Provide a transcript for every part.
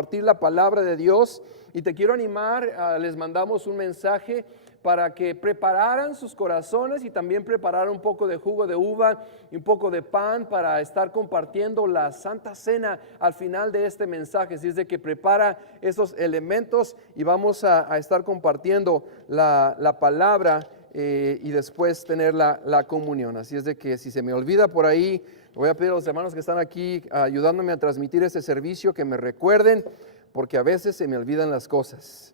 compartir la palabra de Dios y te quiero animar, les mandamos un mensaje para que prepararan sus corazones y también prepararan un poco de jugo de uva y un poco de pan para estar compartiendo la Santa Cena al final de este mensaje. Así es de que prepara esos elementos y vamos a estar compartiendo la palabra y después tener la comunión. Así es de que si se me olvida por ahí, voy a pedir a los hermanos que están aquí ayudándome a transmitir este servicio que me recuerden, porque a veces se me olvidan las cosas.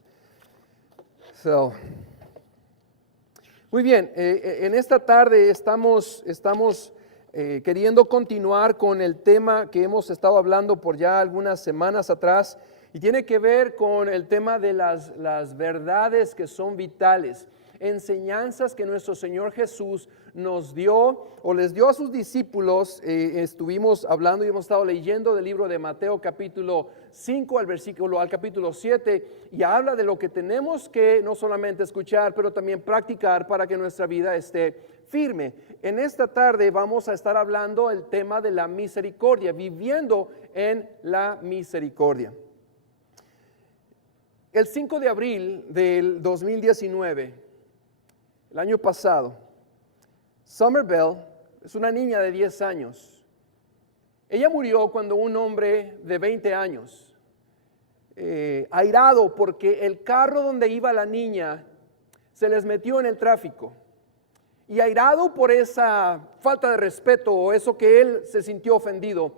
Muy bien, en esta tarde estamos queriendo continuar con el tema que hemos estado hablando por ya algunas semanas atrás y tiene que ver con el tema de las verdades que son vitales, enseñanzas que nuestro Señor Jesús nos dio o les dio a sus discípulos. Estuvimos hablando y hemos estado leyendo del libro de Mateo capítulo 5 al capítulo 7 y habla de lo que tenemos que no solamente escuchar pero también practicar para que nuestra vida esté firme. En esta tarde vamos a estar hablando el tema de la misericordia, viviendo en la misericordia. El 5 de abril del 2019, el año pasado, Summer Bell es una niña de 10 años. Ella murió cuando un hombre de 20 años, airado porque el carro donde iba la niña se les metió en el tráfico. Y airado por esa falta de respeto o eso que él se sintió ofendido,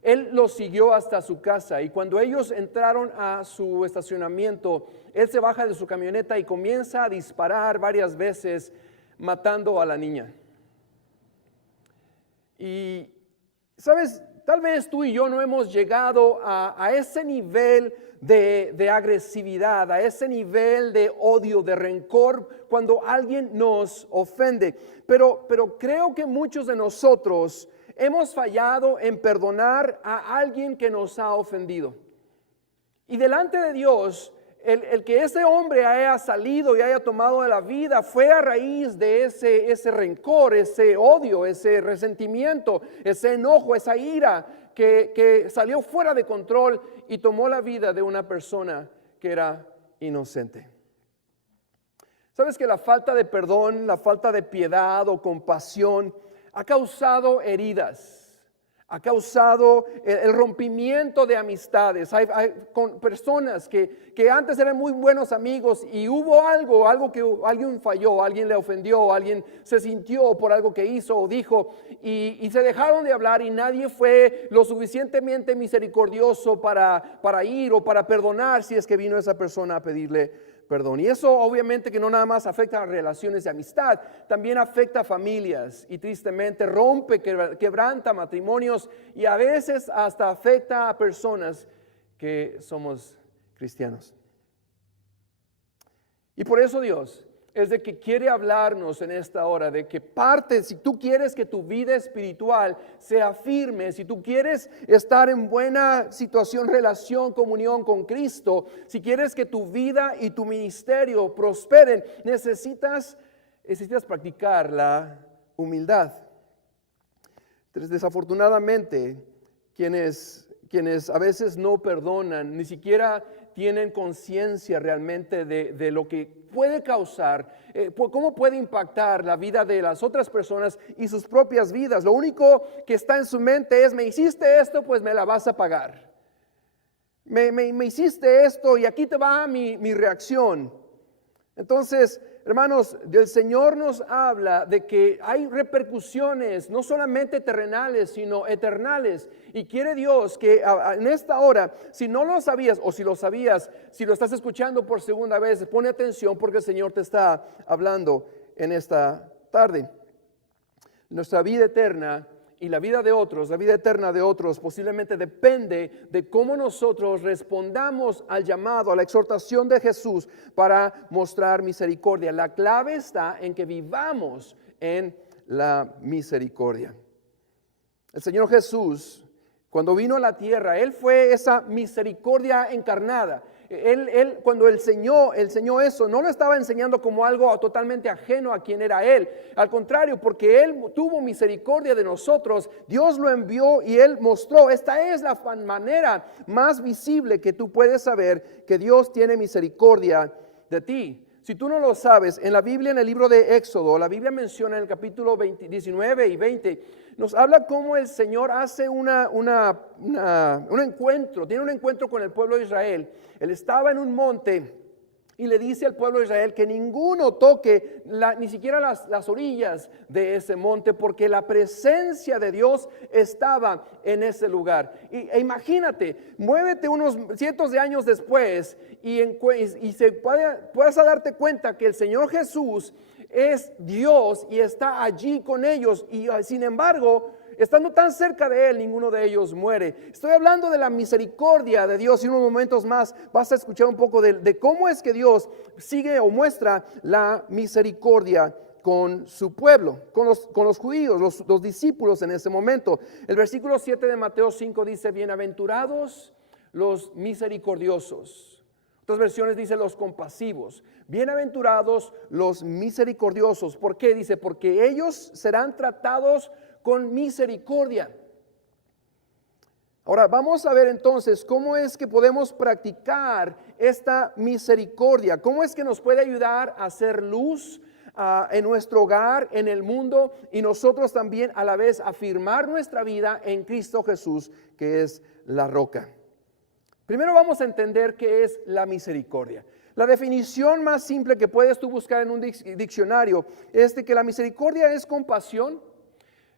él los siguió hasta su casa y cuando ellos entraron a su estacionamiento, él se baja de su camioneta y comienza a disparar varias veces, matando a la niña. Y, ¿sabes? Tal vez tú y yo no hemos llegado a ese nivel de agresividad, a ese nivel de odio, de rencor, cuando alguien nos ofende. Pero creo que muchos de nosotros hemos fallado en perdonar a alguien que nos ha ofendido. Y delante de Dios, el que ese hombre haya salido y haya tomado de la vida fue a raíz de ese rencor, ese odio, ese resentimiento, ese enojo, esa ira que salió fuera de control y tomó la vida de una persona que era inocente. ¿Sabes que la falta de perdón, la falta de piedad o compasión ha causado heridas, ha causado el rompimiento de amistades? Hay con personas que antes eran muy buenos amigos y hubo algo que alguien falló, alguien le ofendió, alguien se sintió por algo que hizo o dijo y se dejaron de hablar y nadie fue lo suficientemente misericordioso para ir o para perdonar si es que vino esa persona a pedirle perdón. Y eso obviamente que no nada más afecta a relaciones de amistad, también afecta a familias y tristemente rompe, quebranta matrimonios y a veces hasta afecta a personas que somos cristianos. Y por eso Dios es de que quiere hablarnos en esta hora de que si tú quieres que tu vida espiritual sea firme, si tú quieres estar en buena situación, relación, comunión con Cristo, si quieres que tu vida y tu ministerio prosperen, necesitas practicar la humildad. Entonces, desafortunadamente, quienes a veces no perdonan, ni siquiera tienen conciencia realmente de lo que puede causar, cómo puede impactar la vida de las otras personas y sus propias vidas. Lo único que está en su mente es: me hiciste esto, pues me la vas a pagar. Me hiciste esto y aquí te va mi reacción. Entonces, hermanos, el Señor nos habla de que hay repercusiones no solamente terrenales, sino eternales. Y quiere Dios que en esta hora, si no lo sabías o si lo sabías, si lo estás escuchando por segunda vez, pone atención porque el Señor te está hablando en esta tarde. Nuestra vida eterna y la vida de otros, la vida eterna de otros, posiblemente depende de cómo nosotros respondamos al llamado, a la exhortación de Jesús para mostrar misericordia. La clave está en que vivamos en la misericordia. El Señor Jesús, Cuando vino a la tierra, Él fue esa misericordia encarnada. Cuando enseñó eso, no lo estaba enseñando como algo totalmente ajeno a quien era Él. Al contrario, porque Él tuvo misericordia de nosotros, Dios lo envió y Él mostró. Esta es la manera más visible que tú puedes saber que Dios tiene misericordia de ti. Si tú no lo sabes, en la Biblia, en el libro de Éxodo, la Biblia menciona en el capítulo 19 y 20, nos habla cómo el Señor hace un encuentro, tiene un encuentro con el pueblo de Israel. Él estaba en un monte y le dice al pueblo de Israel que ninguno toque ni siquiera las orillas de ese monte, porque la presencia de Dios estaba en ese lugar. E imagínate, muévete unos cientos de años después y puedas darte cuenta que el Señor Jesús es Dios y está allí con ellos, y sin embargo, estando tan cerca de Él, ninguno de ellos muere. Estoy hablando de la misericordia de Dios, y en unos momentos más vas a escuchar un poco de cómo es que Dios sigue o muestra la misericordia con su pueblo, con los judíos, los discípulos en ese momento. El versículo 7 de Mateo 5 dice: bienaventurados los misericordiosos. Otras versiones dicen los compasivos. Bienaventurados los misericordiosos. ¿Por qué? Dice, porque ellos serán tratados con misericordia. Ahora vamos a ver entonces cómo es que podemos practicar esta misericordia, cómo es que nos puede ayudar a hacer luz en nuestro hogar, en el mundo, y nosotros también a la vez afirmar nuestra vida en Cristo Jesús, que es la roca. Primero vamos a entender qué es la misericordia. La definición más simple que puedes tú buscar en un diccionario es de que la misericordia es compasión.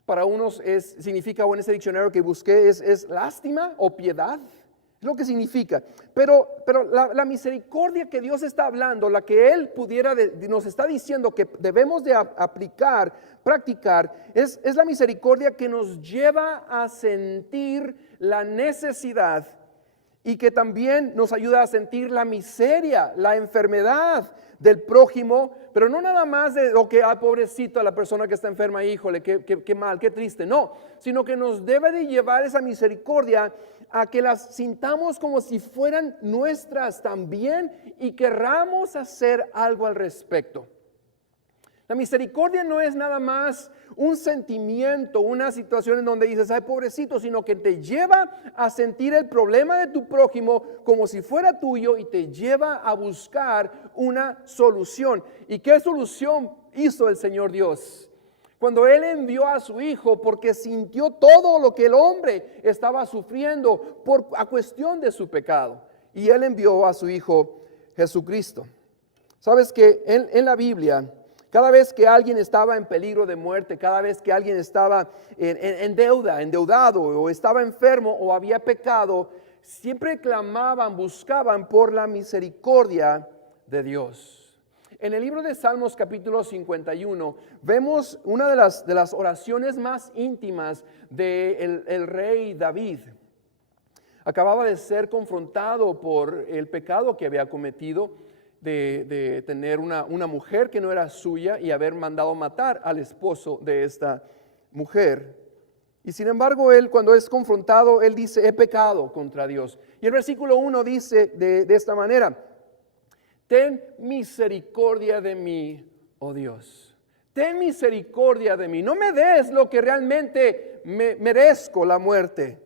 Para unos significa, o en ese diccionario que busqué, es lástima o piedad. Es lo que significa. Pero la misericordia que Dios está hablando, la que Él nos está diciendo que debemos de aplicar, practicar, es la misericordia que nos lleva a sentir la necesidad y que también nos ayuda a sentir la miseria, la enfermedad del prójimo, pero no nada más de lo que, pobrecito a la persona que está enferma, híjole, qué mal, qué triste, no, sino que nos debe de llevar esa misericordia a que las sintamos como si fueran nuestras también y querramos hacer algo al respecto. La misericordia no es nada más un sentimiento, una situación en donde dices, ay, pobrecito, sino que te lleva a sentir el problema de tu prójimo como si fuera tuyo y te lleva a buscar una solución. ¿Y qué solución hizo el Señor Dios? Cuando Él envió a su Hijo, porque sintió todo lo que el hombre estaba sufriendo a cuestión de su pecado. Y Él envió a su Hijo Jesucristo. ¿Sabes que en la Biblia, cada vez que alguien estaba en peligro de muerte, cada vez que alguien estaba endeudado o estaba enfermo o había pecado, siempre clamaban, buscaban por la misericordia de Dios? En el libro de Salmos capítulo 51 vemos una de las oraciones más íntimas del rey David. Acababa de ser confrontado por el pecado que había cometido de tener una mujer que no era suya y haber mandado matar al esposo de esta mujer. Y sin embargo, él, cuando es confrontado, él dice, he pecado contra Dios. Y el versículo 1 dice de esta manera: ten misericordia de mí, oh Dios. Ten misericordia de mí. No me des lo que realmente merezco, la muerte.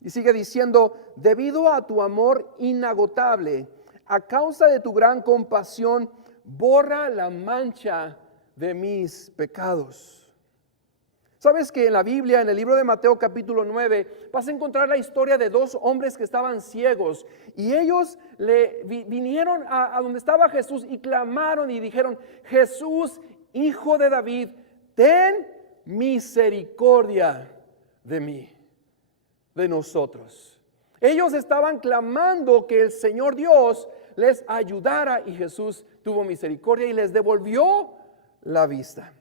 Y sigue diciendo, debido a tu amor inagotable, a causa de tu gran compasión, borra la mancha de mis pecados. Sabes que en la Biblia, en el libro de Mateo capítulo 9, vas a encontrar la historia de dos hombres que estaban ciegos, y ellos vinieron a donde estaba Jesús y clamaron y dijeron, Jesús, Hijo de David, ten misericordia de mí, de nosotros. Ellos estaban clamando que el Señor Dios les ayudara, y Jesús tuvo misericordia y les devolvió la vista.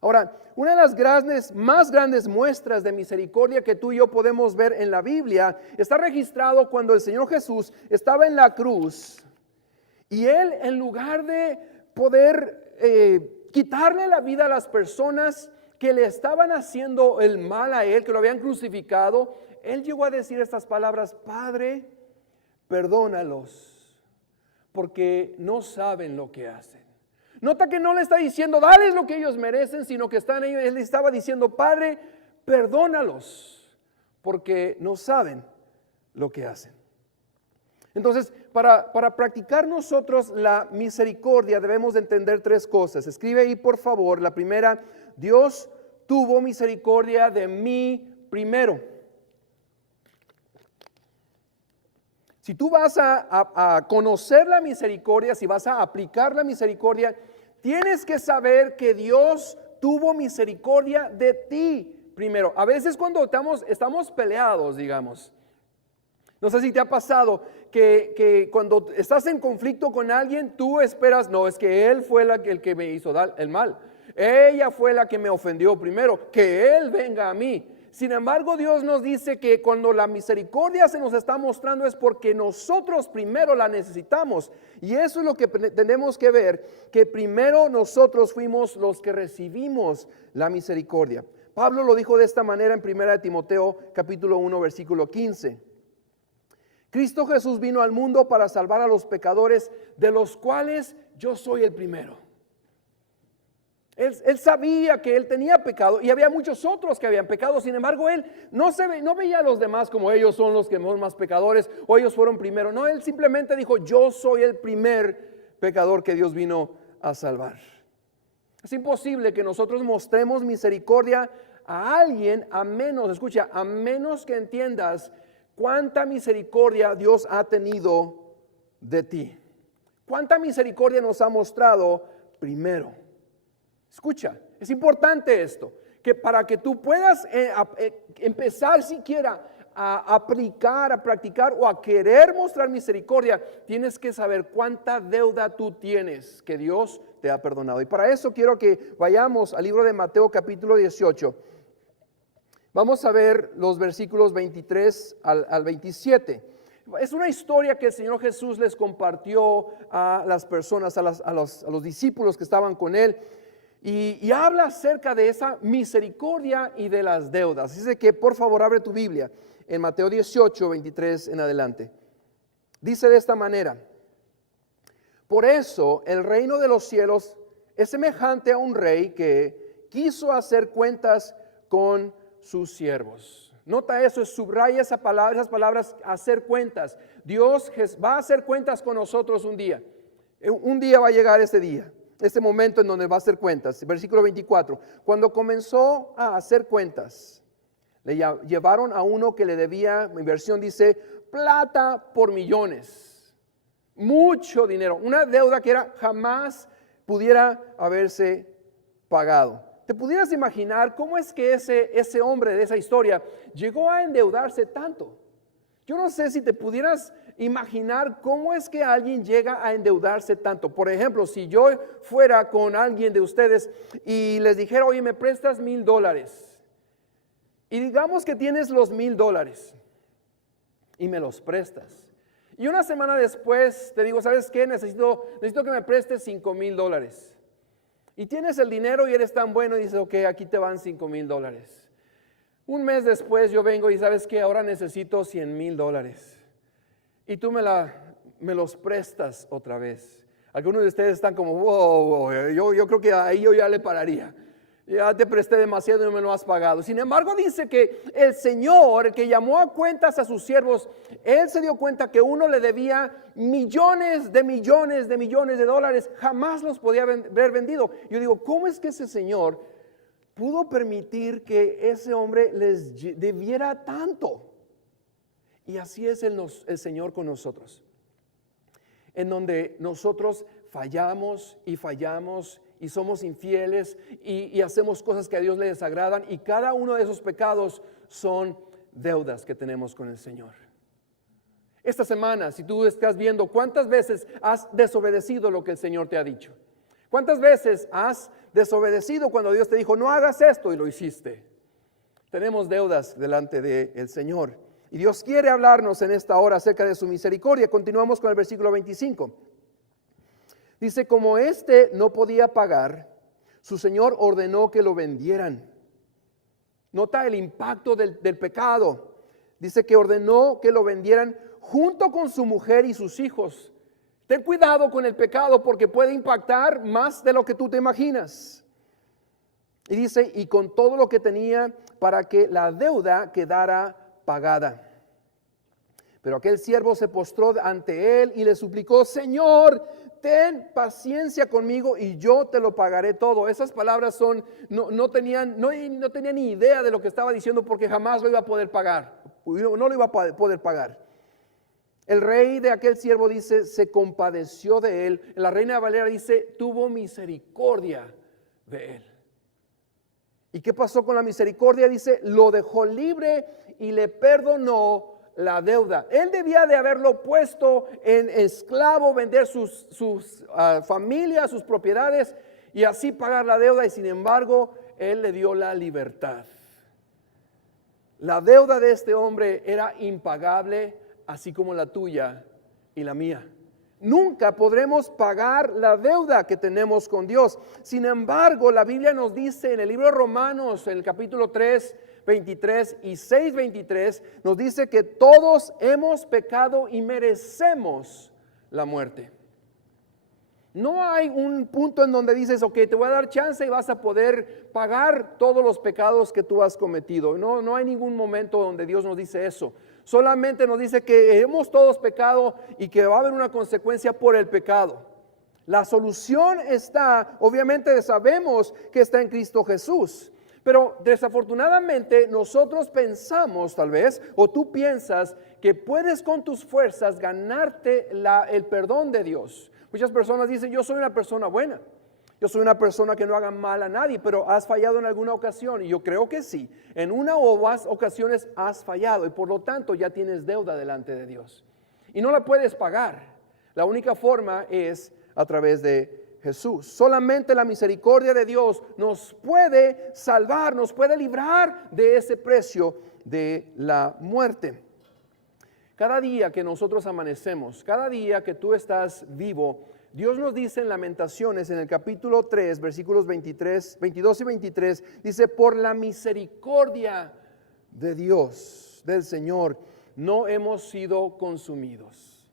Ahora, una de las más grandes muestras de misericordia que tú y yo podemos ver en la Biblia está registrado cuando el Señor Jesús estaba en la cruz, y Él, en lugar de poder quitarle la vida a las personas que le estaban haciendo el mal a él, que lo habían crucificado, él llegó a decir estas palabras: Padre, perdónalos, porque no saben lo que hacen. Nota que no le está diciendo dales lo que ellos merecen, sino que él le estaba diciendo: Padre, perdónalos, porque no saben lo que hacen. Entonces, para practicar nosotros la misericordia debemos de entender tres cosas. Escribe ahí, por favor. La primera: Dios tuvo misericordia de mí primero. Si tú vas a conocer la misericordia, si vas a aplicar la misericordia, tienes que saber que Dios tuvo misericordia de ti primero. A veces cuando estamos peleados, digamos, no sé si te ha pasado que cuando estás en conflicto con alguien, tú esperas: no, es que él fue el que me hizo el mal. Ella fue la que me ofendió primero, que él venga a mí. Sin embargo, Dios nos dice que cuando la misericordia se nos está mostrando es porque nosotros primero la necesitamos. Y eso es lo que tenemos que ver, que primero nosotros fuimos los que recibimos la misericordia. Pablo lo dijo de esta manera en 1 Timoteo capítulo 1 versículo 15. Cristo Jesús vino al mundo para salvar a los pecadores, de los cuales yo soy el primero. Él sabía que él tenía pecado y había muchos otros que habían pecado. Sin embargo, él no veía a los demás como ellos son los que son más pecadores o ellos fueron primero. No, él simplemente dijo: yo soy el primer pecador que Dios vino a salvar. Es imposible que nosotros mostremos misericordia a alguien a menos que entiendas cuánta misericordia Dios ha tenido de ti. Cuánta misericordia nos ha mostrado primero. Escucha, es importante esto, que para que tú puedas empezar siquiera a aplicar, a practicar o a querer mostrar misericordia, tienes que saber cuánta deuda tú tienes que Dios te ha perdonado. Y para eso quiero que vayamos al libro de Mateo capítulo 18. Vamos a ver los versículos 23 al 27. Es una historia que el Señor Jesús les compartió a las personas, a los discípulos que estaban con Él. Y habla acerca de esa misericordia y de las deudas. Así que por favor abre tu Biblia en Mateo 18, 23 en adelante. Dice de esta manera: por eso el reino de los cielos es semejante a un rey que quiso hacer cuentas con sus siervos. Nota eso, subraya esas palabras, hacer cuentas. Dios va a hacer cuentas con nosotros un día. Un día va a llegar ese día. Este momento en donde va a hacer cuentas. Versículo 24. Cuando comenzó a hacer cuentas, le llevaron a uno que le debía, mi versión dice, plata por millones. Mucho dinero. Una deuda que jamás pudiera haberse pagado. ¿Te pudieras imaginar cómo es que ese hombre de esa historia llegó a endeudarse tanto? Yo no sé si te pudieras imaginar cómo es que alguien llega a endeudarse tanto. Por ejemplo, si yo fuera con alguien de ustedes y les dijera: oye, ¿me prestas $1,000? Y digamos que tienes los $1,000 y me los prestas. Y una semana después te digo: ¿sabes qué? Necesito que me prestes $5,000. Y tienes el dinero y eres tan bueno y dices: ok, aquí te van $5,000. Un mes después yo vengo y ¿sabes qué? Ahora necesito $100,000. Y tú me los prestas otra vez. Algunos de ustedes están como: wow, yo creo que ahí yo ya le pararía. Ya te presté demasiado y no me lo has pagado. Sin embargo, dice que el Señor, el que llamó a cuentas a sus siervos, Él se dio cuenta que uno le debía millones de dólares. Jamás los podía haber vendido. Yo digo: ¿cómo es que ese Señor pudo permitir que ese hombre les debiera tanto? Y así es el Señor con nosotros, en donde nosotros fallamos y somos infieles y hacemos cosas que a Dios le desagradan, y cada uno de esos pecados son deudas que tenemos con el Señor. Esta semana, si tú estás viendo cuántas veces has desobedecido lo que el Señor te ha dicho, cuántas veces has desobedecido cuando Dios te dijo: no hagas esto, y lo hiciste. Tenemos deudas delante del Señor. Y Dios quiere hablarnos en esta hora acerca de su misericordia. Continuamos con el versículo 25. Dice: como éste no podía pagar, su señor ordenó que lo vendieran Nota el impacto del pecado. Dice que ordenó que lo vendieran junto con su mujer y sus hijos. Ten cuidado con el pecado porque puede impactar más de lo que tú te imaginas. Y dice, y con todo lo que tenía para que la deuda quedara pagada. Pero aquel siervo se postró ante él y le suplicó: Señor, ten paciencia conmigo y yo te lo pagaré todo. Esas palabras no tenía ni idea de lo que estaba diciendo, porque jamás lo iba a poder pagar. No lo iba a poder pagar. El rey de aquel siervo, dice, se compadeció de él. La Reina Valera dice, tuvo misericordia de él. ¿Y qué pasó con la misericordia? Dice, lo dejó libre y le perdonó la deuda. Él debía de haberlo puesto en esclavo, vender sus familias, sus propiedades y así pagar la deuda, y sin embargo él le dio la libertad. La deuda de este hombre era impagable, así como la tuya y la mía. Nunca podremos pagar la deuda que tenemos con Dios. Sin embargo, la Biblia nos dice en el libro de Romanos, en el capítulo 3, 23 y 6:23, nos dice que todos hemos pecado y merecemos la muerte. No hay un punto en donde dices, ok, te voy a dar chance y vas a poder pagar todos los pecados que tú has cometido. No hay ningún momento donde Dios nos dice eso. Solamente nos dice que hemos todos pecado y que va a haber una consecuencia por el pecado. La solución está, obviamente sabemos que está en Cristo Jesús. Pero desafortunadamente nosotros pensamos, tal vez, o tú piensas que puedes con tus fuerzas ganarte el perdón de Dios. Muchas personas dicen, yo soy una persona buena, yo soy una persona que no haga mal a nadie, pero ¿has fallado en alguna ocasión? Y yo creo que sí, en una o más ocasiones has fallado y por lo tanto ya tienes deuda delante de Dios. Y no la puedes pagar. La única forma es a través de Jesús. Solamente la misericordia de Dios nos puede salvar, nos puede librar de ese precio de la muerte. Cada día que nosotros amanecemos, cada día que tú estás vivo, Dios nos dice en Lamentaciones, en el capítulo 3, versículos 22 y 23, dice, por la misericordia de Dios, del Señor, no hemos sido consumidos.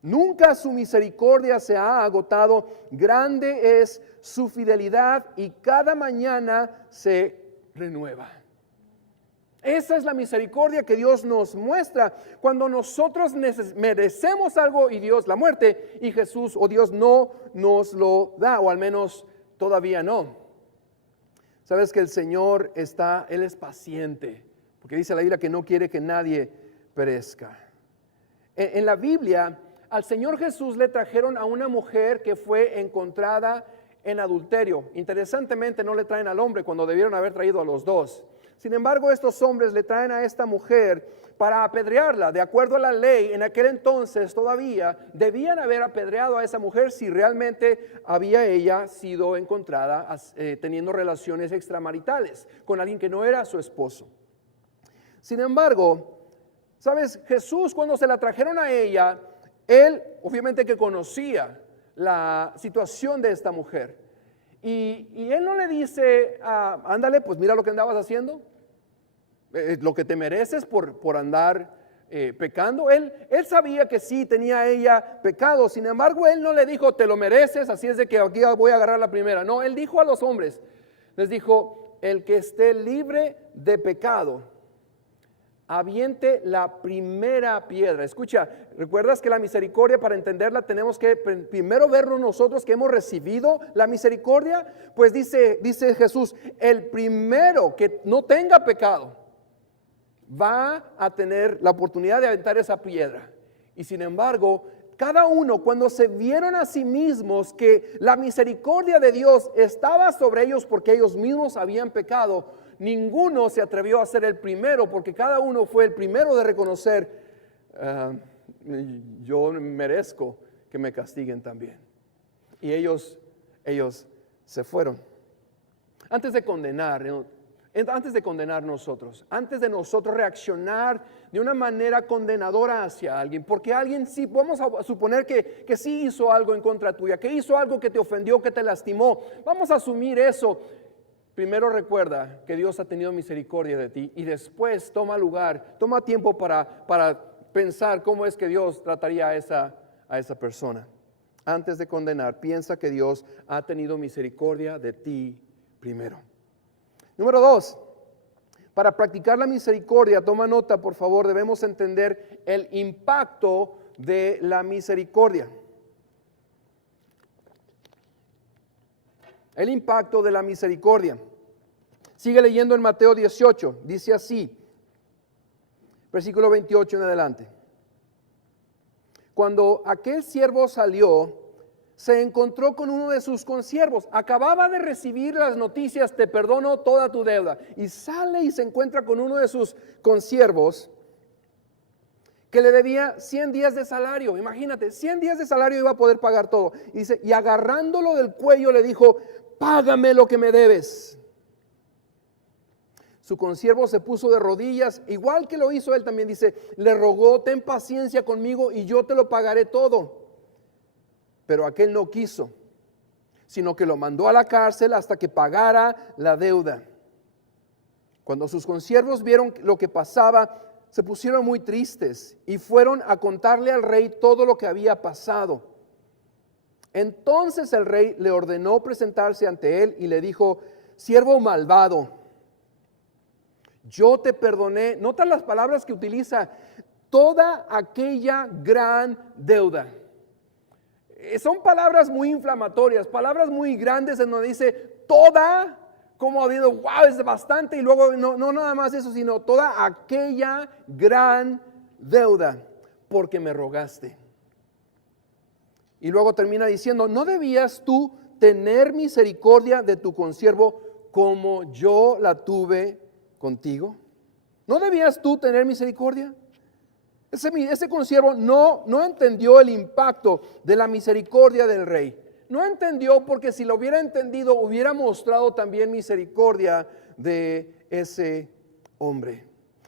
Nunca su misericordia se ha agotado, grande es su fidelidad y cada mañana se renueva. Esa es la misericordia que Dios nos muestra cuando nosotros merecemos algo y Dios la muerte, y Jesús o Dios no nos lo da, o al menos todavía no. Sabes que el Señor Él es paciente, porque dice la Biblia que no quiere que nadie perezca. En la Biblia, al Señor Jesús le trajeron a una mujer que fue encontrada en adulterio. Interesantemente no le traen al hombre cuando debieron haber traído a los dos. Sin embargo, estos hombres le traen a esta mujer para apedrearla. De acuerdo a la ley, en aquel entonces todavía debían haber apedreado a esa mujer si realmente había ella sido encontrada teniendo relaciones extramaritales con alguien que no era su esposo. Sin embargo, ¿sabes? Jesús, cuando se la trajeron a ella, él obviamente que conocía la situación de esta mujer. Y él no le dice, ándale, pues mira lo que andabas haciendo, lo que te mereces por andar pecando. Él sabía que sí tenía ella pecado, sin embargo él no le dijo, te lo mereces, así es de que aquí voy a agarrar la primera. No, él dijo a los hombres, les dijo, el que esté libre de pecado, aviente la primera piedra. Escucha, ¿recuerdas que la misericordia, para entenderla, tenemos que primero vernos nosotros que hemos recibido la misericordia? Pues dice Jesús, el primero que no tenga pecado va a tener la oportunidad de aventar esa piedra. Y sin embargo, cada uno, cuando se vieron a sí mismos que la misericordia de Dios estaba sobre ellos porque ellos mismos habían pecado, ninguno se atrevió a ser el primero, porque cada uno fue el primero de reconocer, yo merezco que me castiguen también. Y ellos se fueron. Antes de condenar nosotros, antes de nosotros reaccionar de una manera condenadora hacia alguien, porque alguien sí, vamos a suponer que sí hizo algo en contra tuya, que hizo algo que te ofendió, que te lastimó, vamos a asumir eso. primero recuerda que Dios ha tenido misericordia de ti y después toma tiempo para pensar cómo es que Dios trataría a esa persona. Antes de condenar, piensa que Dios ha tenido misericordia de ti primero. Número 2, para practicar la misericordia, toma nota por favor, debemos entender el impacto de la misericordia. El impacto de la misericordia. Sigue leyendo en Mateo 18, dice así, versículo 28 en adelante. Cuando aquel siervo salió, se encontró con uno de sus consiervos. Acababa de recibir las noticias, te perdono toda tu deuda. Y sale y se encuentra con uno de sus consiervos que le debía 100 días de salario. Imagínate, 100 días de salario iba a poder pagar todo. Y dice, y agarrándolo del cuello le dijo, págame lo que me debes. Su consiervo se puso de rodillas, igual que lo hizo él también, dice, le rogó, ten paciencia conmigo y yo te lo pagaré todo. Pero aquel no quiso, sino que lo mandó a la cárcel hasta que pagara la deuda. Cuando sus consiervos vieron lo que pasaba, se pusieron muy tristes y fueron a contarle al rey todo lo que había pasado. Entonces el rey le ordenó presentarse ante él y le dijo, siervo malvado, yo te perdoné, nota las palabras que utiliza, toda aquella gran deuda. Son palabras muy inflamatorias, palabras muy grandes en donde dice toda, como habiendo, wow, es bastante, y luego no nada más eso, sino toda aquella gran deuda, porque me rogaste. Y luego termina diciendo, ¿no debías tú tener misericordia de tu consiervo como yo la tuve contigo? ¿No debías tú tener misericordia? Ese consiervo no entendió el impacto de la misericordia del rey. No entendió porque si lo hubiera entendido hubiera mostrado también misericordia de ese hombre.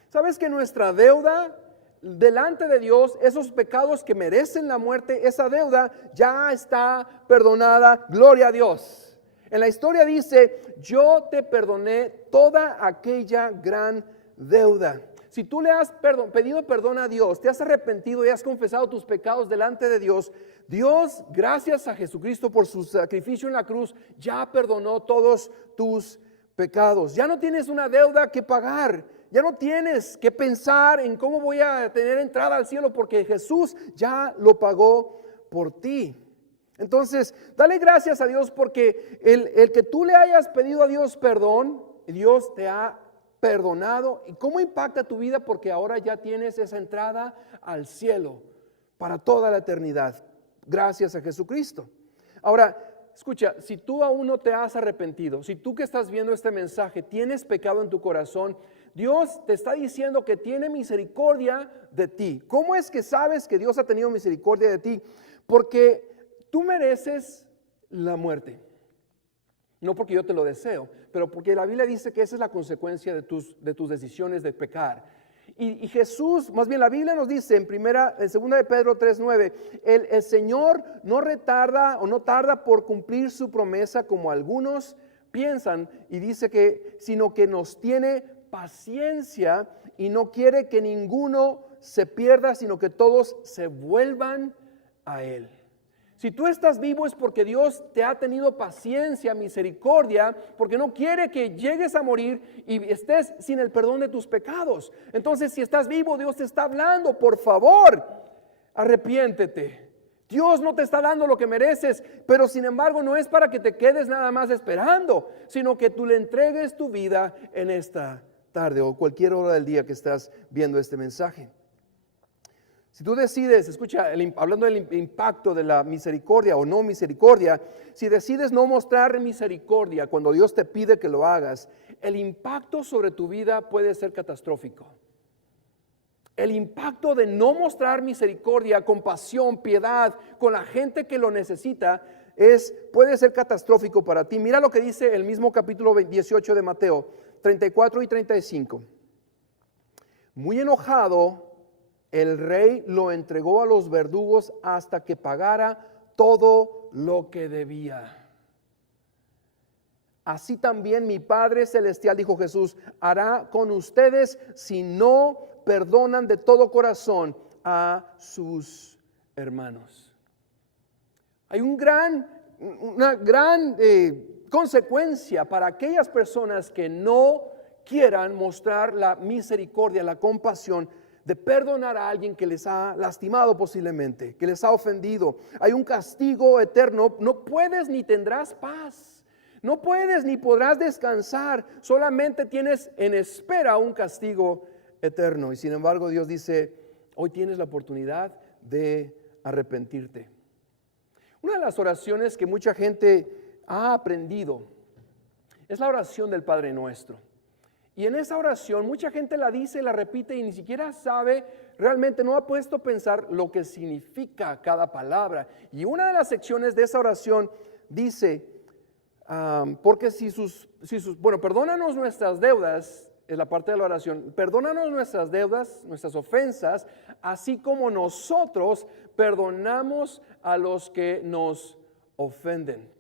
¿Sabes que nuestra deuda delante de Dios, esos pecados que merecen la muerte, esa deuda ya está perdonada? Gloria a Dios. En la historia dice, yo te perdoné toda aquella gran deuda. Si tú le has pedido perdón a Dios, te has arrepentido y has confesado tus pecados delante de Dios, Dios, gracias a Jesucristo por su sacrificio en la cruz, ya perdonó todos tus pecados. Ya no tienes una deuda que pagar, ya no tienes que pensar en cómo voy a tener entrada al cielo porque Jesús ya lo pagó por ti. Entonces, dale gracias a Dios porque el que tú le hayas pedido a Dios perdón, Dios te ha perdonado. ¿Y cómo impacta tu vida? Porque ahora ya tienes esa entrada al cielo para toda la eternidad, gracias a Jesucristo. Ahora, escucha, si tú aún no te has arrepentido, si tú que estás viendo este mensaje tienes pecado en tu corazón, Dios te está diciendo que tiene misericordia de ti. ¿Cómo es que sabes que Dios ha tenido misericordia de ti? Porque tú mereces la muerte. No porque yo te lo deseo, pero porque la Biblia dice que esa es la consecuencia de tus decisiones de pecar. Y Jesús, más bien la Biblia nos dice en 2 de Pedro 3:9, el Señor no retarda o no tarda por cumplir su promesa como algunos piensan, y dice que, sino que nos tiene paciencia y no quiere que ninguno se pierda, sino que todos se vuelvan a Él. Si tú estás vivo es porque Dios te ha tenido paciencia, misericordia, porque no quiere que llegues a morir y estés sin el perdón de tus pecados. Entonces, si estás vivo, Dios te está hablando, por favor, arrepiéntete. Dios no te está dando lo que mereces, pero sin embargo no es para que te quedes nada más esperando, sino que tú le entregues tu vida en esta tarde o cualquier hora del día que estás viendo este mensaje. Si tú decides, escucha, hablando del impacto de la misericordia o no misericordia, si decides no mostrar misericordia cuando Dios te pide que lo hagas, el impacto sobre tu vida puede ser catastrófico. El impacto de no mostrar misericordia, compasión, piedad con la gente que lo necesita puede ser catastrófico para ti. Mira lo que dice el mismo capítulo 18 de Mateo, 34 y 35. Muy enojado, el rey lo entregó a los verdugos hasta que pagara todo lo que debía. así también mi Padre Celestial, dijo Jesús, hará con ustedes si no perdonan de todo corazón a sus hermanos. Hay una gran consecuencia para aquellas personas que no quieran mostrar la misericordia, la compasión de perdonar a alguien que les ha lastimado posiblemente, que les ha ofendido. Hay un castigo eterno, no puedes ni tendrás paz, no puedes ni podrás descansar, solamente tienes en espera un castigo eterno. Y sin embargo Dios dice, hoy tienes la oportunidad de arrepentirte. Una de las oraciones que mucha gente ha aprendido es la oración del Padre Nuestro. Y en esa oración mucha gente la dice, la repite y ni siquiera sabe, realmente no ha puesto a pensar lo que significa cada palabra. Y una de las secciones de esa oración dice, porque perdónanos nuestras deudas, es la parte de la oración, perdónanos nuestras deudas, nuestras ofensas, así como nosotros perdonamos a los que nos ofenden.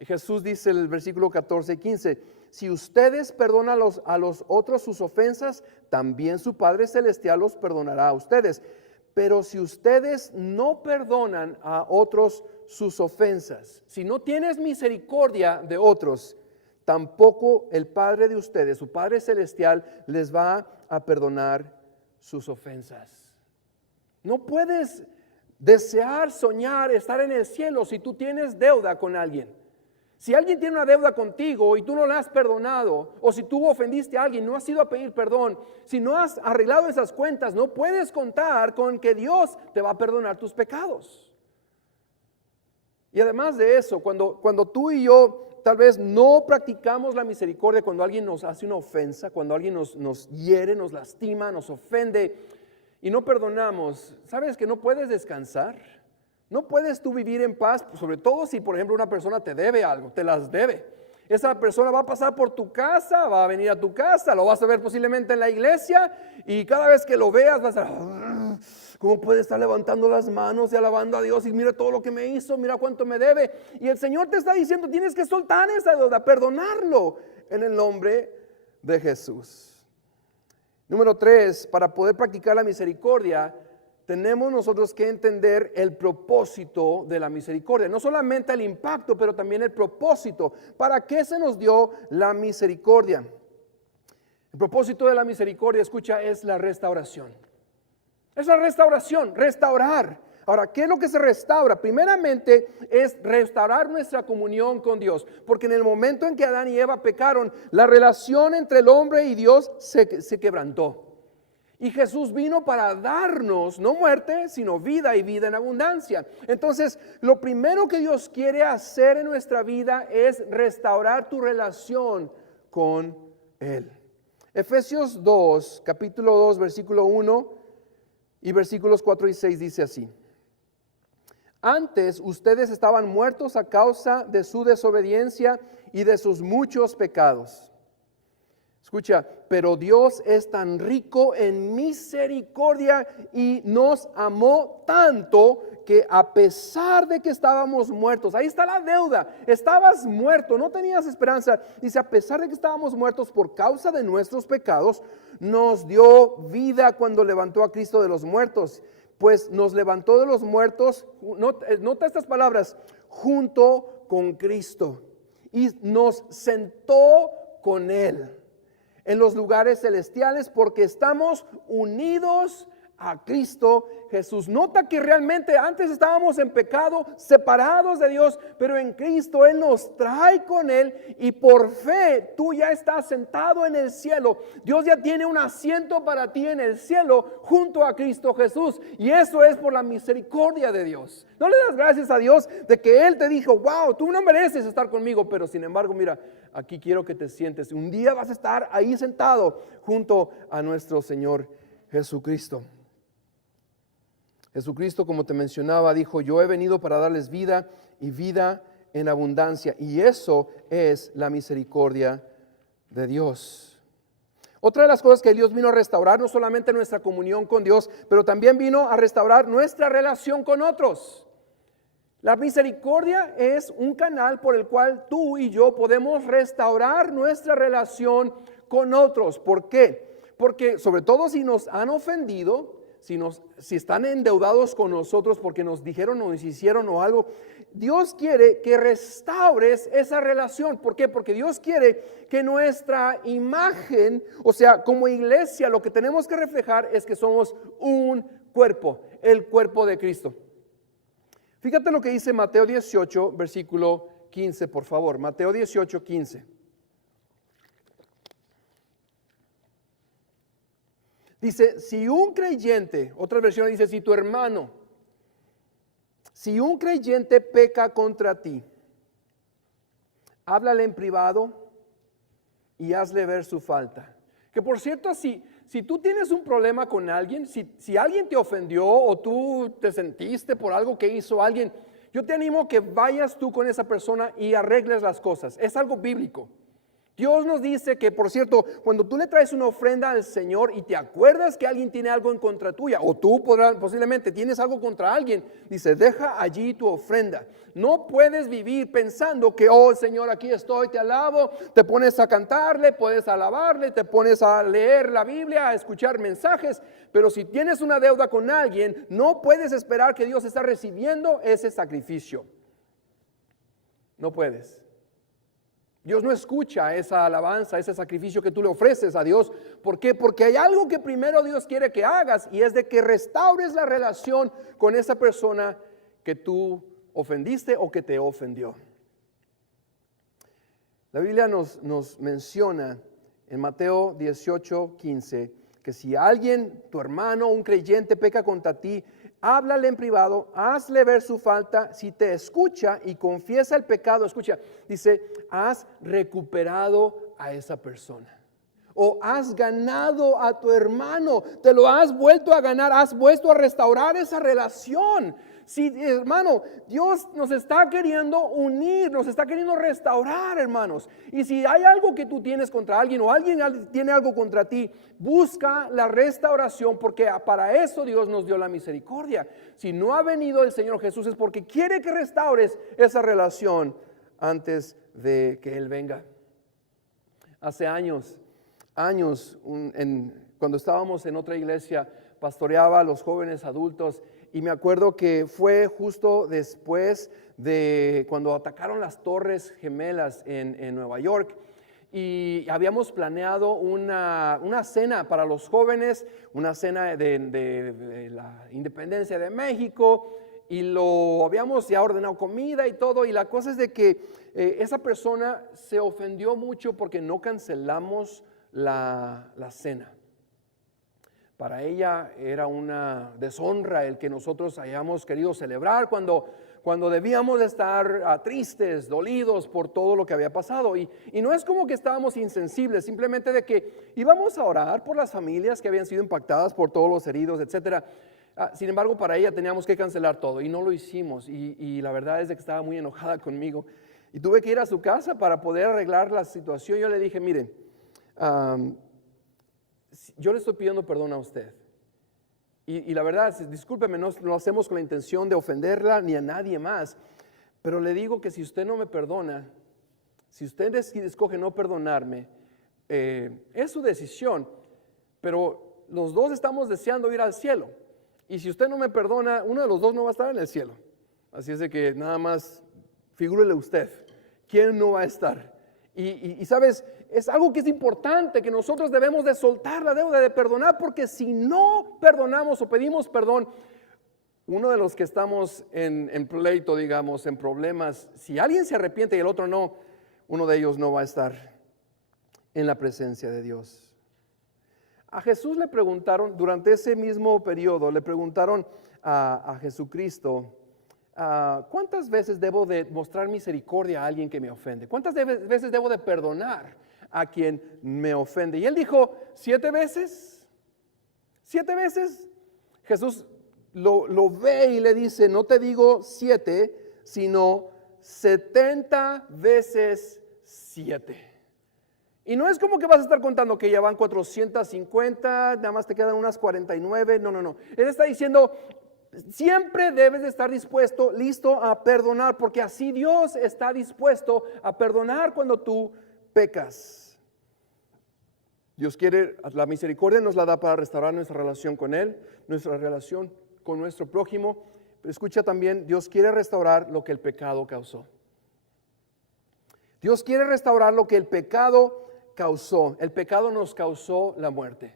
Y Jesús dice en el versículo 14 y 15, si ustedes perdonan a los otros sus ofensas, también su Padre Celestial los perdonará a ustedes. Pero si ustedes no perdonan a otros sus ofensas, si no tienes misericordia de otros, tampoco el Padre de ustedes, su Padre Celestial, les va a perdonar sus ofensas. No puedes desear, soñar, estar en el cielo si tú tienes deuda con alguien. Si alguien tiene una deuda contigo y tú no la has perdonado, o si tú ofendiste a alguien, no has ido a pedir perdón, si no has arreglado esas cuentas, no puedes contar con que Dios te va a perdonar tus pecados. Y además de eso, cuando tú y yo tal vez no practicamos la misericordia, cuando alguien nos hace una ofensa, cuando alguien nos hiere, nos lastima, nos ofende y no perdonamos, ¿sabes que no puedes descansar? No puedes tú vivir en paz, sobre todo si por ejemplo una persona te debe algo, te las debe. Esa persona va a pasar por tu casa, va a venir a tu casa, lo vas a ver posiblemente en la iglesia y cada vez que lo veas vas a ¿cómo puede estar levantando las manos y alabando a Dios? Y mira todo lo que me hizo, mira cuánto me debe. Y el Señor te está diciendo, tienes que soltar esa deuda, perdonarlo en el nombre de Jesús. Número 3, para poder practicar la misericordia, tenemos nosotros que entender el propósito de la misericordia. No solamente el impacto, pero también el propósito. ¿Para qué se nos dio la misericordia? El propósito de la misericordia, escucha, es la restauración. Es la restauración, restaurar. Ahora, ¿qué es lo que se restaura? Primeramente es restaurar nuestra comunión con Dios. Porque en el momento en que Adán y Eva pecaron, la relación entre el hombre y Dios se quebrantó. Y Jesús vino para darnos, no muerte, sino vida y vida en abundancia. Entonces, lo primero que Dios quiere hacer en nuestra vida es restaurar tu relación con Él. Efesios 2, capítulo 2, versículo 1 y versículos 4 y 6 dice así. Antes ustedes estaban muertos a causa de su desobediencia y de sus muchos pecados. Escucha, pero Dios es tan rico en misericordia y nos amó tanto que a pesar de que estábamos muertos, ahí está la deuda, estabas muerto, no tenías esperanza. Dice, a pesar de que estábamos muertos por causa de nuestros pecados, nos dio vida cuando levantó a Cristo de los muertos. Pues nos levantó de los muertos, nota estas palabras, junto con Cristo y nos sentó con Él en los lugares celestiales porque estamos unidos a Cristo Jesús. Nota que realmente antes estábamos en pecado, separados de Dios, pero en Cristo Él nos trae con Él y por fe tú ya estás sentado en el cielo. Dios ya tiene un asiento para ti en el cielo junto a Cristo Jesús y eso es por la misericordia de Dios. No le das gracias a Dios de que Él te dijo, wow, tú no mereces estar conmigo, pero sin embargo, mira, aquí quiero que te sientes. Un día vas a estar ahí sentado junto a nuestro Señor Jesucristo. Jesucristo, como te mencionaba, dijo, yo he venido para darles vida y vida en abundancia. Y eso es la misericordia de Dios. Otra de las cosas que Dios vino a restaurar, no solamente nuestra comunión con Dios, pero también vino a restaurar nuestra relación con otros. La misericordia es un canal por el cual tú y yo podemos restaurar nuestra relación con otros. ¿Por qué? Porque sobre todo si nos han ofendido, si están endeudados con nosotros porque nos dijeron o nos hicieron o algo, Dios quiere que restaures esa relación. ¿Por qué? Porque Dios quiere que nuestra imagen, o sea, como iglesia, lo que tenemos que reflejar es que somos un cuerpo, el cuerpo de Cristo. Fíjate lo que dice Mateo 18, versículo 15, por favor. Mateo 18, 15. Dice, si un creyente, otra versión dice, si un creyente peca contra ti, háblale en privado y hazle ver su falta. Que por cierto, si tú tienes un problema con alguien, si alguien te ofendió o tú te sentiste por algo que hizo alguien, yo te animo que vayas tú con esa persona y arregles las cosas. Es algo bíblico. Dios nos dice que, por cierto, cuando tú le traes una ofrenda al Señor y te acuerdas que alguien tiene algo en contra tuya, o tú posiblemente tienes algo contra alguien, dice, deja allí tu ofrenda. No puedes vivir pensando que, oh Señor, aquí estoy, te alabo, te pones a cantarle, puedes alabarle, te pones a leer la Biblia, a escuchar mensajes, pero si tienes una deuda con alguien, no puedes esperar que Dios está recibiendo ese sacrificio. No puedes. Dios no escucha esa alabanza, ese sacrificio que tú le ofreces a Dios. ¿Por qué? Porque hay algo que primero Dios quiere que hagas y es de que restaures la relación con esa persona que tú ofendiste o que te ofendió. La Biblia nos menciona en Mateo 18, 15 que si alguien, tu hermano, un creyente peca contra ti, háblale en privado, hazle ver su falta. Si te escucha y confiesa el pecado, escucha, dice, has recuperado a esa persona. O has ganado a tu hermano, te lo has vuelto a ganar, has vuelto a restaurar esa relación. Sí, hermano, Dios nos está queriendo unir, nos está queriendo restaurar, hermanos. Y si hay algo que tú tienes contra alguien o alguien tiene algo contra ti, busca la restauración, porque para eso Dios nos dio la misericordia. Si no ha venido el Señor Jesús es porque quiere que restaures esa relación antes de que Él venga. Hace años, cuando estábamos en otra iglesia, pastoreaba a los jóvenes adultos. Y me acuerdo que fue justo después de cuando atacaron las Torres Gemelas en Nueva York. Y habíamos planeado una cena para los jóvenes, una cena de la independencia de México. Y lo habíamos ya ordenado comida y todo. Y la cosa es de que esa persona se ofendió mucho porque no cancelamos la cena. Para ella era una deshonra el que nosotros hayamos querido celebrar cuando debíamos de estar tristes, dolidos por todo lo que había pasado. Y no es como que estábamos insensibles, simplemente de que íbamos a orar por las familias que habían sido impactadas por todos los heridos, etcétera. Sin embargo, para ella teníamos que cancelar todo y no lo hicimos. Y la verdad es de que estaba muy enojada conmigo. Y tuve que ir a su casa para poder arreglar la situación. Yo le dije, mire, yo le estoy pidiendo perdón a usted. Y la verdad, discúlpeme, no lo hacemos con la intención de ofenderla ni a nadie más. Pero le digo que si usted no me perdona, si usted escoge no perdonarme, es su decisión. Pero los dos estamos deseando ir al cielo. Y si usted no me perdona, uno de los dos no va a estar en el cielo. Así es de que nada más figúrele usted, ¿quién no va a estar? Y sabes, es algo que es importante, que nosotros debemos de soltar la deuda, de perdonar, porque si no perdonamos o pedimos perdón, uno de los que estamos en pleito, digamos, en problemas, si alguien se arrepiente y el otro no, uno de ellos no va a estar en la presencia de Dios. A Jesús le preguntaron, durante ese mismo periodo, le preguntaron a Jesucristo, ¿cuántas veces debo de mostrar misericordia a alguien que me ofende? ¿Cuántas veces debo de perdonar a quien me ofende? Y él dijo, 7 veces. 7 veces. Jesús lo ve y le dice, no te digo 7, sino 70 veces 7. Y no es como que vas a estar contando que ya van 450, nada más te quedan unas 49. No. Él está diciendo siempre debes de estar dispuesto, listo a perdonar, porque así Dios está dispuesto a perdonar cuando tú pecas. Dios quiere, la misericordia nos la da para restaurar nuestra relación con Él, nuestra relación con nuestro prójimo. Pero escucha también, Dios quiere restaurar lo que el pecado causó. Dios quiere restaurar lo que el pecado causó. El pecado nos causó la muerte.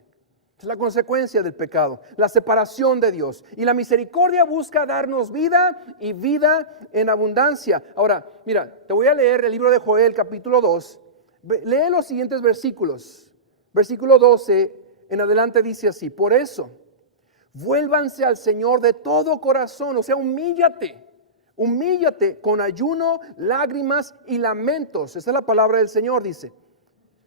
Es la consecuencia del pecado, la separación de Dios. Y la misericordia busca darnos vida y vida en abundancia. Ahora, mira, te voy a leer el libro de Joel, capítulo 2. Lee los siguientes versículos. Versículo 12 en adelante dice así: por eso, vuélvanse al Señor de todo corazón, o sea, humíllate con ayuno, lágrimas y lamentos. Esa es la palabra del Señor, dice.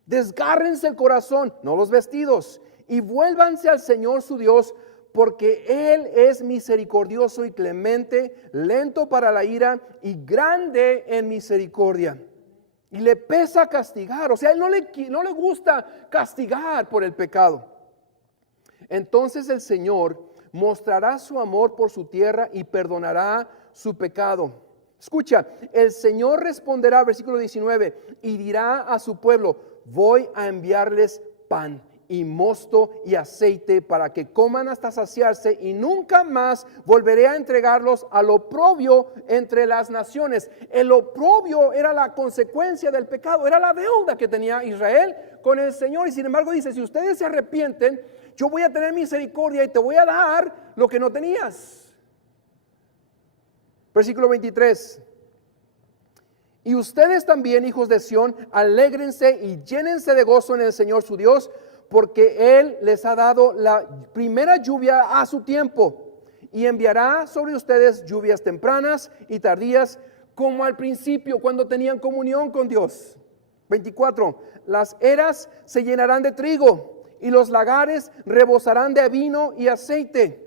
Desgárrense el corazón, no los vestidos, y vuélvanse al Señor su Dios, porque Él es misericordioso y clemente, lento para la ira y grande en misericordia. Y le pesa castigar, o sea, a Él no le gusta castigar por el pecado. Entonces el Señor mostrará su amor por su tierra y perdonará su pecado. Escucha, el Señor responderá, versículo 19, y dirá a su pueblo: voy a enviarles pan y mosto y aceite para que coman hasta saciarse, y nunca más volveré a entregarlos al oprobio entre las naciones. El oprobio era la consecuencia del pecado, era la deuda que tenía Israel con el Señor. Y sin embargo dice: si ustedes se arrepienten, yo voy a tener misericordia y te voy a dar lo que no tenías. Versículo 23. Y ustedes también, hijos de Sión, alégrense y llénense de gozo en el Señor su Dios, porque Él les ha dado la primera lluvia a su tiempo, y enviará sobre ustedes lluvias tempranas y tardías, como al principio, cuando tenían comunión con Dios. 24. Las eras se llenarán de trigo, y los lagares rebosarán de vino y aceite.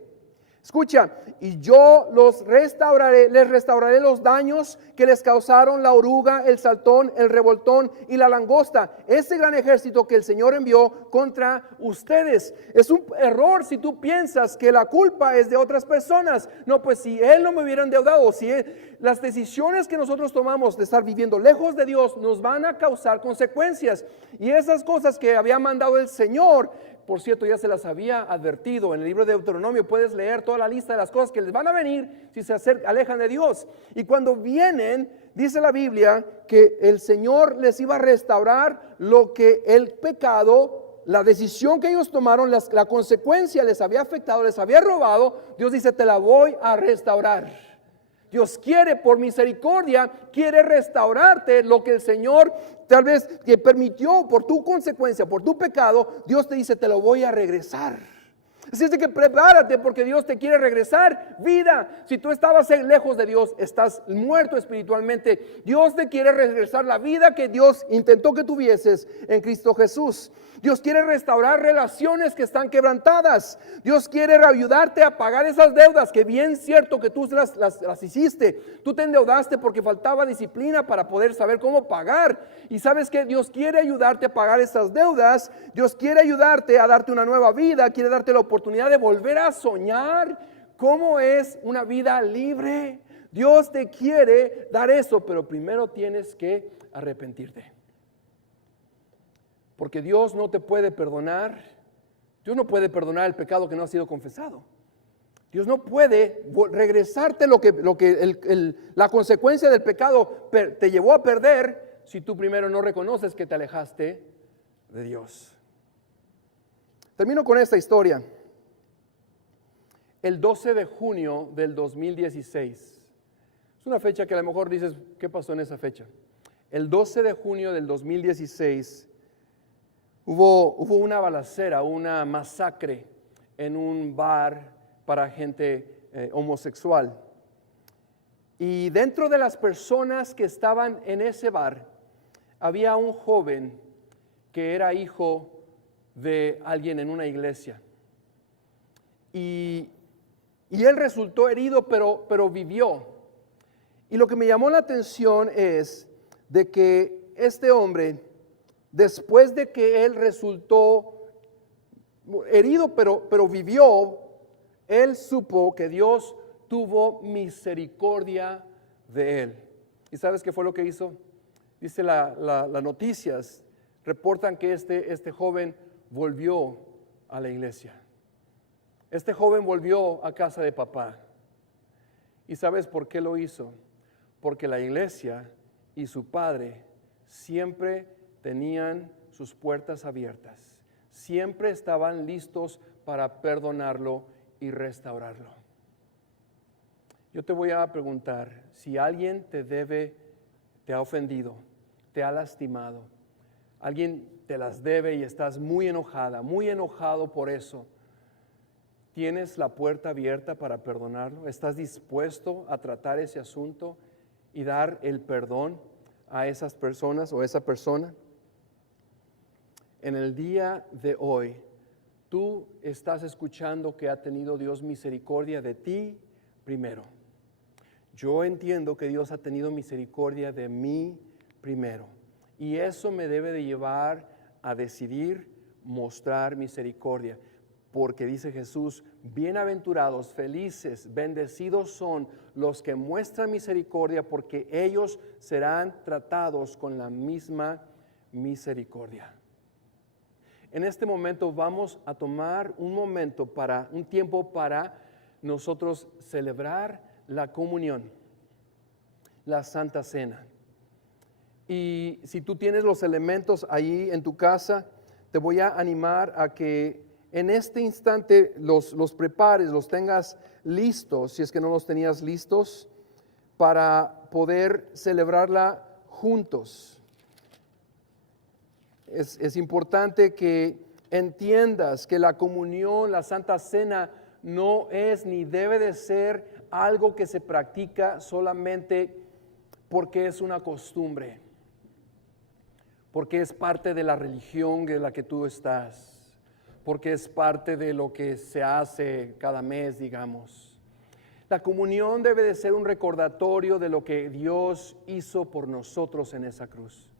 Escucha, y yo les restauraré los daños que les causaron la oruga, el saltón, el revoltón y la langosta, ese gran ejército que el Señor envió contra ustedes. Es un error si tú piensas que la culpa es de otras personas. No, pues si Él no me hubiera endeudado, las decisiones que nosotros tomamos de estar viviendo lejos de Dios nos van a causar consecuencias. Y esas cosas que había mandado el Señor, por cierto, ya se las había advertido. En el libro de Deuteronomio puedes leer toda la lista de las cosas que les van a venir si se alejan de Dios. Y cuando vienen, dice la Biblia que el Señor les iba a restaurar lo que el pecado, la decisión que ellos tomaron, la consecuencia les había afectado, les había robado. Dios dice: te la voy a restaurar. Dios quiere, por misericordia, quiere restaurarte lo que el Señor tal vez que permitió por tu consecuencia, por tu pecado. Dios te dice: te lo voy a regresar. Así es de que prepárate, porque Dios te quiere regresar vida. Si tú estabas lejos de Dios, estás muerto espiritualmente. Dios te quiere regresar la vida que Dios intentó que tuvieses en Cristo Jesús. Dios quiere restaurar relaciones que están quebrantadas. Dios quiere ayudarte a pagar esas deudas, que bien cierto que tú las hiciste. Tú te endeudaste porque faltaba disciplina para poder saber cómo pagar. Y sabes que Dios quiere ayudarte a pagar esas deudas. Dios quiere ayudarte a darte una nueva vida. Quiere darte la oportunidad de volver a soñar cómo es una vida libre. Dios te quiere dar eso, pero primero tienes que arrepentirte. Porque Dios no te puede perdonar. Dios no puede perdonar el pecado que no ha sido confesado. Dios no puede regresarte la consecuencia del pecado te llevó a perder si tú primero no reconoces que te alejaste de Dios. Termino con esta historia. El 12 de junio del 2016. Es una fecha que a lo mejor dices: ¿qué pasó en esa fecha? El 12 de junio del 2016 hubo una balacera, una masacre en un bar para gente homosexual. Y dentro de las personas que estaban en ese bar, había un joven que era hijo de alguien en una iglesia. Y él resultó herido, pero vivió. Y lo que me llamó la atención es de que este hombre, después de que él resultó herido, pero vivió, Él supo que Dios tuvo misericordia de él. ¿Y sabes qué fue lo que hizo? Dice las noticias, reportan que este joven volvió a la iglesia. Este joven volvió a casa de papá. ¿Y sabes por qué lo hizo? Porque la iglesia y su padre siempre tenían sus puertas abiertas. Siempre estaban listos para perdonarlo y restaurarlo. Yo te voy a preguntar, si alguien te ha ofendido, te ha lastimado, alguien te las debe y estás muy enojada, muy enojado por eso, ¿tienes la puerta abierta para perdonarlo? ¿Estás dispuesto a tratar ese asunto y dar el perdón a esas personas o a esa persona? En el día de hoy, tú estás escuchando que ha tenido Dios misericordia de ti primero. Yo entiendo que Dios ha tenido misericordia de mí primero. Y eso me debe de llevar a decidir mostrar misericordia. Porque dice Jesús, bienaventurados, felices, bendecidos son los que muestran misericordia, porque ellos serán tratados con la misma misericordia. En este momento vamos a tomar un tiempo para nosotros celebrar la comunión, la Santa Cena. Y si tú tienes los elementos ahí en tu casa, te voy a animar a que en este instante los prepares, los tengas listos, si es que no los tenías listos, para poder celebrarla juntos. Es importante que entiendas que la comunión, la Santa Cena, no es ni debe de ser algo que se practica solamente porque es una costumbre, porque es parte de la religión de la que tú estás, porque es parte de lo que se hace cada mes, digamos. La comunión debe de ser un recordatorio de lo que Dios hizo por nosotros en esa cruz.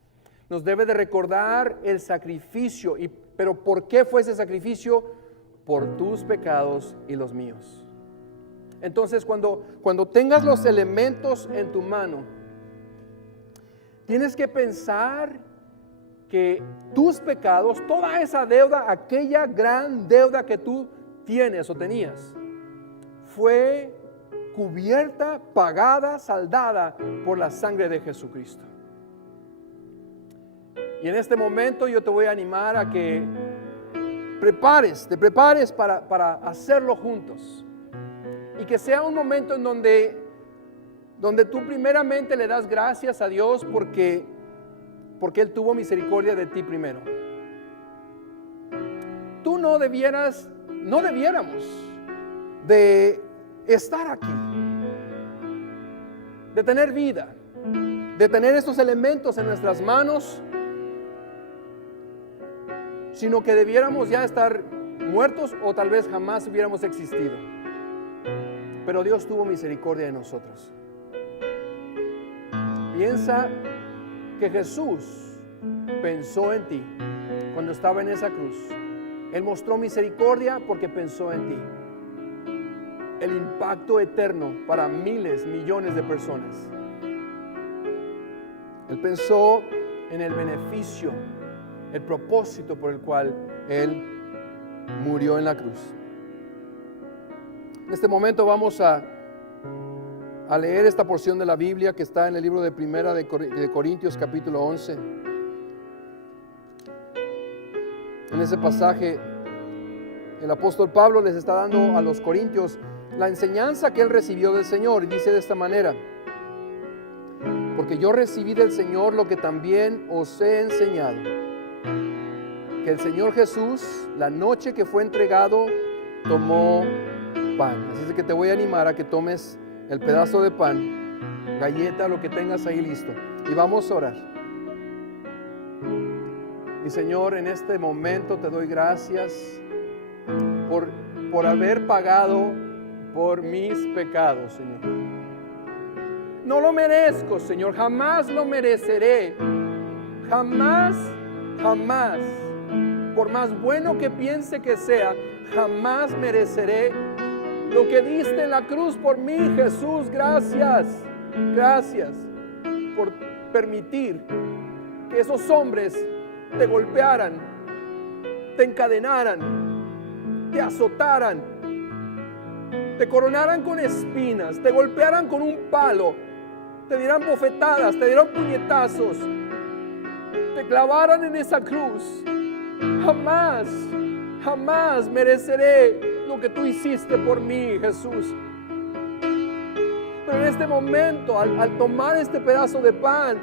Nos debe de recordar el sacrificio, pero ¿por qué fue ese sacrificio? Por tus pecados y los míos. Entonces, cuando tengas los elementos en tu mano, tienes que pensar que tus pecados, toda esa deuda, aquella gran deuda que tú tienes o tenías, fue cubierta, pagada, saldada por la sangre de Jesucristo. Y en este momento yo te voy a animar a que te prepares para hacerlo juntos. Y que sea un momento en donde tú primeramente le das gracias a Dios porque Él tuvo misericordia de ti primero. Tú no debiéramos de estar aquí, de tener vida, de tener estos elementos en nuestras manos, sino que debiéramos ya estar muertos o tal vez jamás hubiéramos existido. Pero Dios tuvo misericordia de nosotros. Piensa que Jesús pensó en ti cuando estaba en esa cruz. Él mostró misericordia porque pensó en ti. El impacto eterno para miles, millones de personas. Él pensó en el beneficio, el propósito por el cual Él murió en la cruz. En este momento vamos a leer esta porción de la Biblia que está en el libro de Primera de Corintios capítulo 11. En ese pasaje el apóstol Pablo les está dando a los corintios la enseñanza que él recibió del Señor, y dice de esta manera: porque yo recibí del Señor lo que también os he enseñado, que el Señor Jesús, la noche que fue entregado, tomó pan. Así es que te voy a animar a que tomes el pedazo de pan, galleta, lo que tengas ahí listo, y vamos a orar. Y Señor, en este momento te doy gracias por haber pagado por mis pecados, Señor. No lo merezco, Señor, jamás lo mereceré, jamás, por más bueno que piense que sea, jamás mereceré lo que diste en la cruz por mí, Jesús. Gracias. Gracias por permitir que esos hombres te golpearan, te encadenaran, te azotaran, te coronaran con espinas, te golpearan con un palo, te dieran bofetadas, te dieran puñetazos, te clavaran en esa cruz. Jamás, jamás mereceré lo que tú hiciste por mí, Jesús. Pero en este momento, al tomar este pedazo de pan,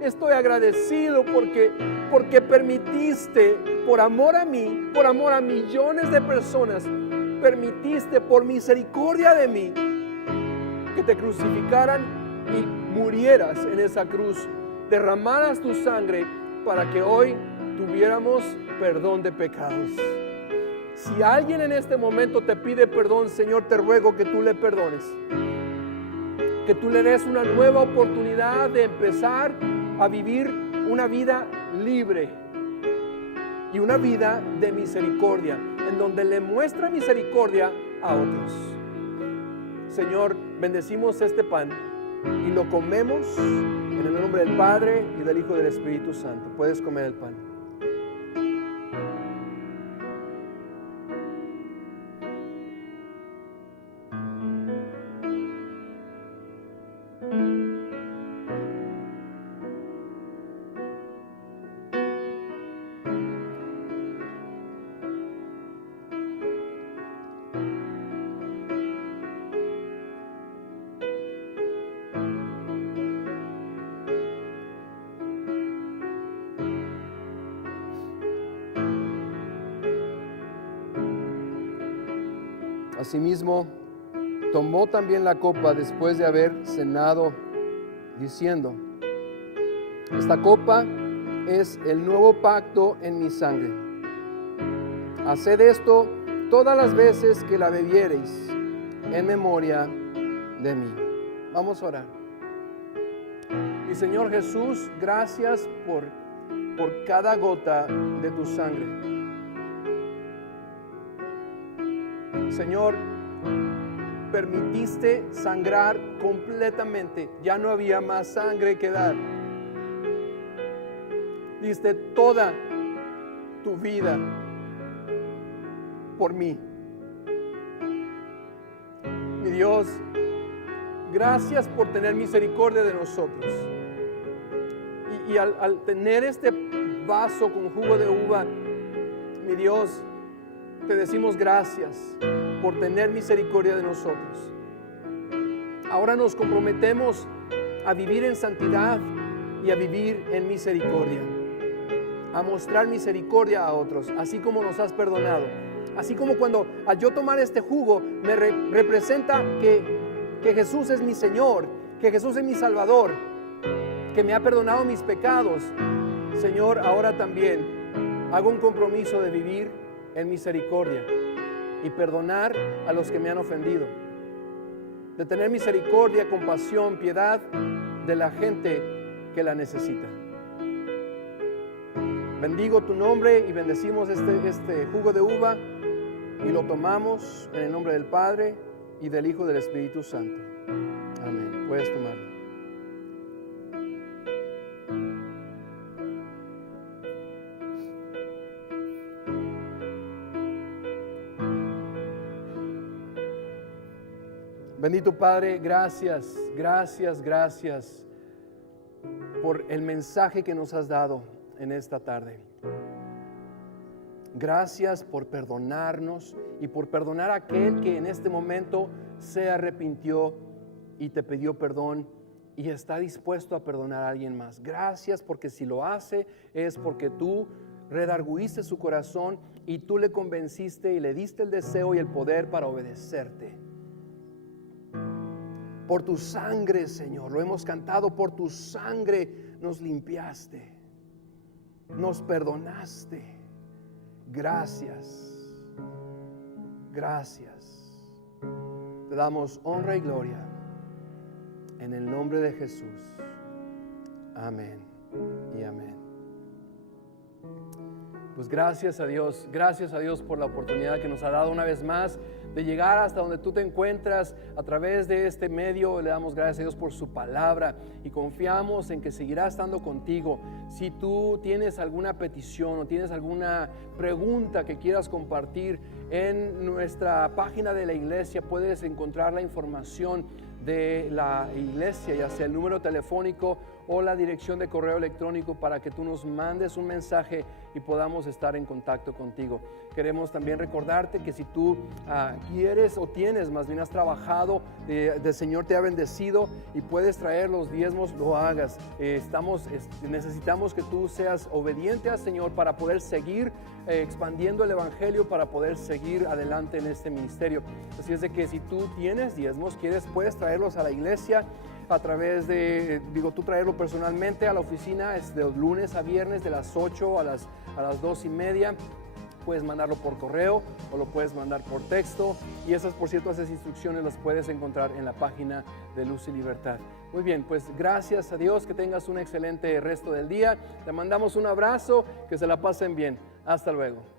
estoy agradecido porque permitiste, por amor a mí, por amor a millones de personas, permitiste por misericordia de mí que te crucificaran y murieras en esa cruz, derramaras tu sangre para que hoy tuviéramos perdón de pecados. Si alguien en este momento te pide perdón, Señor, te ruego que tú le perdones, que tú le des una nueva oportunidad de empezar a vivir una vida libre y una vida de misericordia, en donde le muestra misericordia a otros. Señor, bendecimos este pan y lo comemos en el nombre del Padre y del Hijo y del Espíritu Santo. Puedes comer el pan. Asimismo, tomó también la copa después de haber cenado, diciendo: esta copa es el nuevo pacto en mi sangre. Haced esto todas las veces que la bebiereis en memoria de mí. Vamos a orar. Y Señor Jesús, gracias por cada gota de tu sangre. Señor, permitiste sangrar completamente. Ya no había más sangre que dar. Diste toda tu vida por mí. Mi Dios, gracias por tener misericordia de nosotros. Y al tener este vaso con jugo de uva, mi Dios, te decimos gracias por tener misericordia de nosotros. Ahora nos comprometemos a vivir en santidad y a vivir en misericordia, a mostrar misericordia a otros, así como nos has perdonado. Así como cuando al yo tomar este jugo me representa que Jesús es mi Señor, que Jesús es mi Salvador, que me ha perdonado mis pecados. Señor, ahora también hago un compromiso de vivir en misericordia y perdonar a los que me han ofendido, de tener misericordia, compasión, piedad de la gente que la necesita. Bendigo tu nombre y bendecimos este jugo de uva y lo tomamos en el nombre del Padre y del Hijo y del Espíritu Santo. Amén. Puedes tomarlo. Bendito Padre, gracias, gracias, gracias por el mensaje que nos has dado en esta tarde. Gracias por perdonarnos y por perdonar a aquel que en este momento se arrepintió y te pidió perdón y está dispuesto a perdonar a alguien más. Gracias porque si lo hace es porque tú redargüiste su corazón y tú le convenciste y le diste el deseo y el poder para obedecerte. Por tu sangre, Señor, lo hemos cantado, por tu sangre nos limpiaste, nos perdonaste. Gracias, gracias. Te damos honra y gloria en el nombre de Jesús. Amén y amén. Pues gracias a Dios por la oportunidad que nos ha dado una vez más de llegar hasta donde tú te encuentras a través de este medio. Le damos gracias a Dios por su palabra y confiamos en que seguirá estando contigo. Si tú tienes alguna petición o tienes alguna pregunta que quieras compartir, en nuestra página de la iglesia puedes encontrar la información de la iglesia, ya sea el número telefónico o la dirección de correo electrónico, para que tú nos mandes un mensaje y podamos estar en contacto contigo. Queremos también recordarte que si tú quieres o tienes, más bien has trabajado, el Señor te ha bendecido y puedes traer los diezmos, lo hagas. Necesitamos que tú seas obediente al Señor para poder seguir expandiendo el Evangelio, para poder seguir adelante en este ministerio. Así es de que si tú tienes diezmos, puedes traerlos a la iglesia a través de, tú traerlo personalmente a la oficina. Es de lunes a viernes de las 8 a las 2:30. Puedes mandarlo por correo o lo puedes mandar por texto, y esas instrucciones las puedes encontrar en la página de Luz y Libertad. Muy bien, pues gracias a Dios, que tengas un excelente resto del día. Te mandamos un abrazo, que se la pasen bien. Hasta luego.